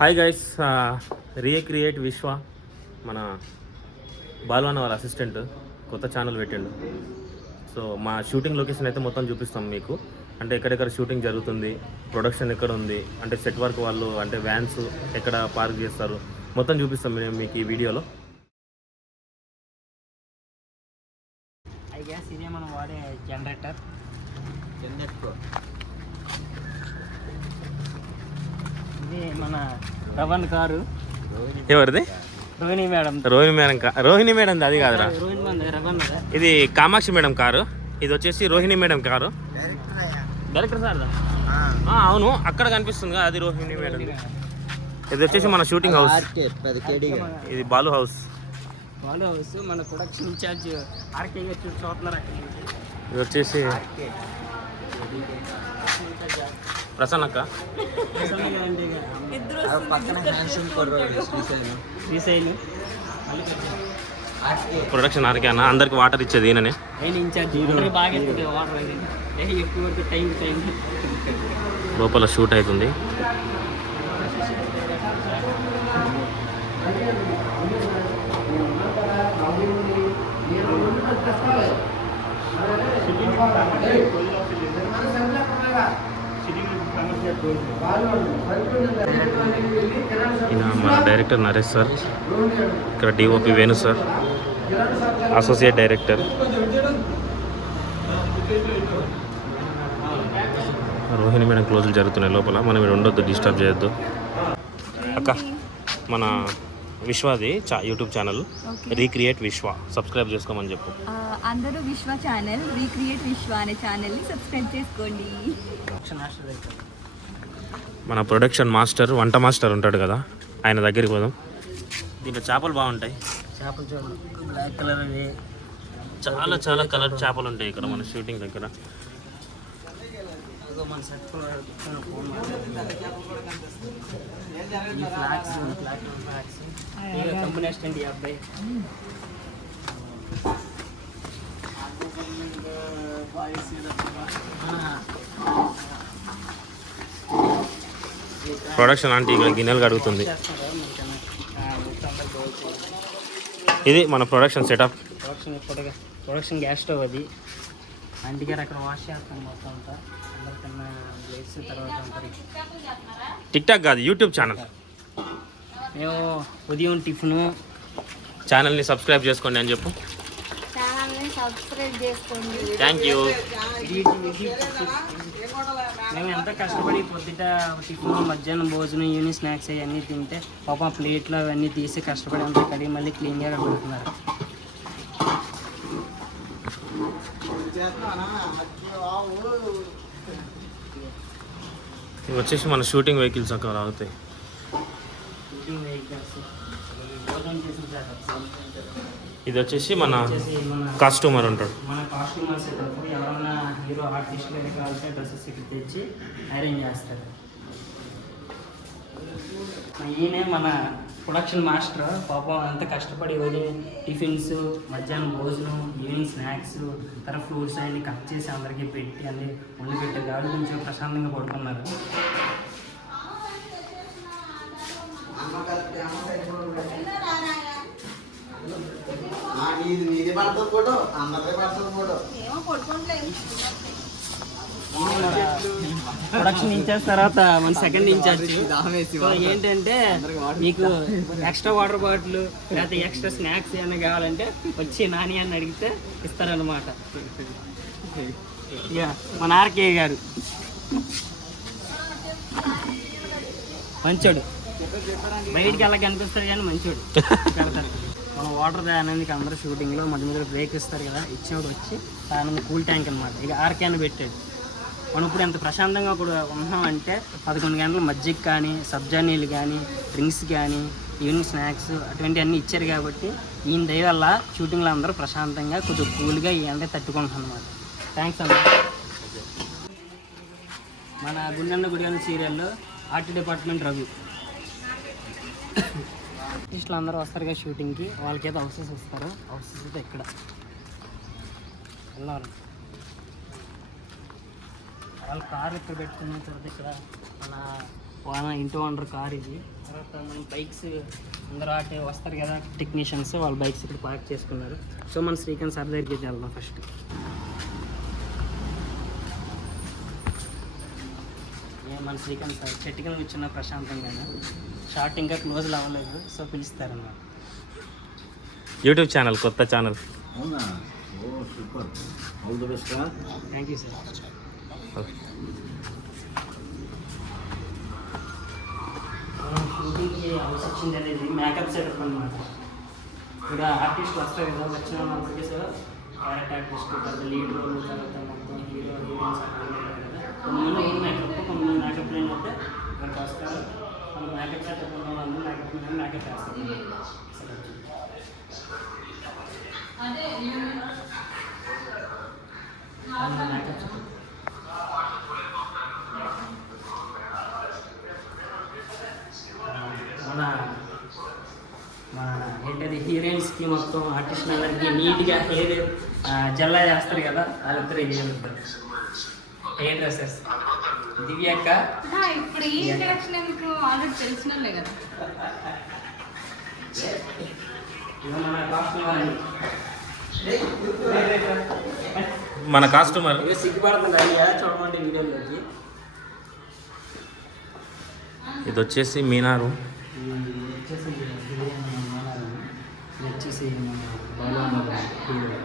Hi guys, recreate విశ్వ మన బాల్వాన్ వాళ్ళ అసిస్టెంట్ కొత్త ఛానల్ పెట్టిండు. సో మా షూటింగ్ లొకేషన్ అయితే మొత్తం చూపిస్తాం మీకు. అంటే ఎక్కడెక్కడ షూటింగ్ జరుగుతుంది, ప్రొడక్షన్ ఎక్కడ ఉంది, అంటే సెట్ వర్క్ వాళ్ళు అంటే వ్యాన్స్ ఎక్కడ పార్క్ చేస్తారు మొత్తం చూపిస్తాం మేము మీకు ఈ వీడియోలో. ఇదే మనం వాడే జనరేటర్. ఇది మన రవణ్ కారు. ఎవరిది? రోహిణి మేడం. రోహిణి మేడం అది కాదురా, రవణ్. ఇది కామాక్షి మేడం కారు. ఇది వచ్చేసి Rohini madam car. Director sir అవును, అక్కడ కనిపిస్తుంది అది రోహిణి మేడం. ఇది వచ్చేసి మన షూటింగ్ హౌస్. ఇది బాలు హౌస్. మన ప్రొడక్షన్ ఇన్ఛార్జ్ ఆర్కే చూస్తున్నారు. ఇది వచ్చేసి ప్రసన్నక్క. ప్రొడక్షన్ ఆర్కే అన్న, అందరికి వాటర్ ఇచ్చేది ఈయననే. లోపల షూట్ అవుతుంది. ఈయన మన డైరెక్టర్ నరేష్ సార్, ఇక్కడ DOP Venu sir, associate director. Rohini madam క్లోజులు జరుగుతున్నాయి లోపల, మనం ఇక్కడ ఉండొద్దు, డిస్టర్బ్ చేయొద్దు. అక్క మన విశ్వాది YouTube channel recreate Vishwa, subscribe చేసుకోమని చెప్పు. అందరూ విశ్వ ఛానల్ రీక్రియేట్ విశ్వ అనే ఛానల్ని సబ్స్క్రైబ్ చేసుకోండి. మన ప్రొడక్షన్ మాస్టర్, వంట మాస్టర్ ఉంటాడు కదా, ఆయన దగ్గరికి పోదాం. దీంట్లో చేపలు బాగుంటాయి. చేపలు చూడండి, బ్లాక్ కలర్ అవి చాలా చాలా కలర్ చేపలు ఉంటాయి ఇక్కడ మన షూటింగ్ దగ్గర. మన సెట్ కంపెనీ అసిస్టెంట్ ఈ అబ్బాయి. ప్రొడక్షన్ అంటే ఇక్కడ గిన్నెలు కడుగుతుంది. ఇది మన production setup. Production gas stove అది. అందుకే అక్కడ వాష్ చేస్తాం మొత్తం అంతా. అందరికన్నా ప్లేట్స్ తర్వాత టిక్ టాక్ కాదు, యూట్యూబ్ ఛానల్. మేము ఉదయం టిఫిన్. ఛానల్ని సబ్స్క్రైబ్ చేసుకోండి అని చెప్పు. ఛానల్ని సబ్స్క్రైబ్ చేసుకోండి. Thank you. మేము ఎంత కష్టపడి పొద్దుట టిఫిన్, మధ్యాహ్నం భోజనం, ఈవినింగ్ స్నాక్స్ అవన్నీ తింటే పాపం ప్లేట్లు అవన్నీ తీసి కష్టపడి అంతా కడిగి మళ్ళీ క్లీన్గా పెడుతున్నారు. ఇవి వచ్చేసి మన షూటింగ్ వెహికల్స్ అక్కడ అవుతాయి. ఇది వచ్చేసి మన కాస్ట్యూమర్ ఉంటాడు. మన కాస్ట్యూమర్స్ ఇప్పుడు ఎవరైనా హీరో ఆర్టిస్టులు కావాలంటే డ్రెస్సెస్ ఇక్కడ తెచ్చి అరేంజ్ చేస్తారు. ఈయనే మన ప్రొడక్షన్ మాస్టర్. పాపం అంత కష్టపడి ఉదయం టిఫిన్స్, మధ్యాహ్నం భోజనం, ఈవినింగ్ స్నాక్స్, తర్వాత ఫ్రూట్స్ అన్ని కట్ చేసి అందరికీ పెట్టి అన్ని వండి పెట్టారు కాబట్టి కొంచెం ప్రశాంతంగా పడుకున్నారు. ప్రొడక్షన్ ఇన్ఛార్జ్ తర్వాత మన సెకండ్ ఇన్ఛార్జ్ ఏంటంటే మీకు ఎక్స్ట్రా వాటర్ బాటిల్ లేకపోతే ఎక్స్ట్రా స్నాక్స్ ఏమైనా కావాలంటే వచ్చి నాని అని అడిగితే ఇస్తారనమాట. ఇక మన ఆర్కే గారు మంచోడు, బయటికి వెళ్ళక కనిపిస్తాడు కానీ మంచోడు. మన వాటర్ అనేది అందరూ షూటింగ్లో మధ్య మధ్యలో బ్రేక్ ఇస్తారు కదా, ఇచ్చినప్పుడు వచ్చి దాని కూల్ ట్యాంక్ అనమాట. ఇక ఆర్కేని పెట్టాడు. మనం ఇప్పుడు ఎంత ప్రశాంతంగా కూడా ఉన్నామంటే 11 గంటల మజ్జిగ కానీ, సబ్జా నీళ్ళు కానీ, డ్రింక్స్ కానీ, ఈవినింగ్ స్నాక్స్ అటువంటి అన్నీ ఇచ్చారు కాబట్టి ఈయన దయ వల్ల షూటింగ్లో అందరూ ప్రశాంతంగా కొంచెం కూల్గా ఈ ఎండ తట్టుకుంటాం అనమాట. థ్యాంక్స్ అన్న. మన గుండెన్న గుడిగన్న సీరియల్లో ఆర్ట్ డిపార్ట్మెంట్ రవి. ఆర్టిస్టులు అందరూ వస్తారు కదా షూటింగ్కి, వాళ్ళకైతే హౌసెస్ ఇస్తారు. హౌసెస్ అయితే ఇక్కడ వెళ్ళాలి. వాళ్ళ కార్ ఇక్కడ పెట్టుకున్న తర్వాత ఇక్కడ మన ఇంటి ఓనర్ కార్ ఇది. తర్వాత మన బైక్స్ అందరూ అటే వస్తారు కదా టెక్నీషియన్స్, వాళ్ళ బైక్స్ ఇక్కడ పార్క్ చేసుకున్నారు. సో మన శ్రీకాంత్ సార్ దగ్గరికి వెళ్దాం ఫస్ట్. మన శ్రీకాంత్ సార్ చెట్టు కింద కూర్చున్న ప్రశాంతంగా, షార్ట్ ఇంకా క్లోజ్ అవ్వలేదు, సో పిలుస్తారన్నమాట. యూట్యూబ్ ఛానల్, కొత్త ఛానల్. అవునా? ఓ super, all the best. Thank you sir. షూటింగ్కి అవసరం వచ్చింది అనేది మేకప్ సెటప్ అనమాట. ఇక్కడ ఆర్టిస్ట్ వస్తారు కదా, వచ్చిన వాళ్ళకి సార్ క్యారెక్టర్ ఆర్టిస్ట్, తర్వాత లీడ్ రోల్, తర్వాత మొత్తం హీరో హీరోయిన్స్ కదా. కొంతమంది ఓన్ మేకప్, కొంతమంది మేకప్ లేనట్టే ఇక్కడికి వస్తారు. మన మేకప్ సెటప్ ఉన్న వాళ్ళందరూ మేకప్ వేస్తారు. మేకప్ సెటప్ మన ఏంటది హీరోయిన్స్కి మొత్తం ఆర్టిస్ట్ అందరికి నీట్గా హెయిర్ జల్లా చేస్తారు కదా, వాళ్ళిద్దరు హీరోయిన్ ఉంటారు. హెయిర్ డ్రెస్సెస్ దివ్యాక. ఇప్పుడు ఈ ఇంట్రడక్షన్ ఎందుకు, ఆల్రెడీ తెలిసినలే కదా. మన కాస్ట్యూమ్ మన కాస్ట్యూమర్ సిగ్గుపడుతుంది అయ్యా చూడమంటే వీడియోలోకి. ఇది వచ్చేసి మీనారు. వచ్చేసి బాగా హీరో